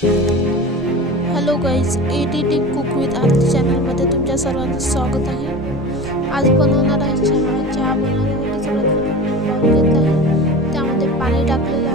Hello guys, editing cook with आरती चॅनलमध्ये तुमच्या सर्वांचं स्वागत आहे। आज बनवणार आहे चहा बनवण्यासाठी सर्वात प्रथम मी बाउल घेतला आहे, त्यामध्ये पाणी टाकलेलं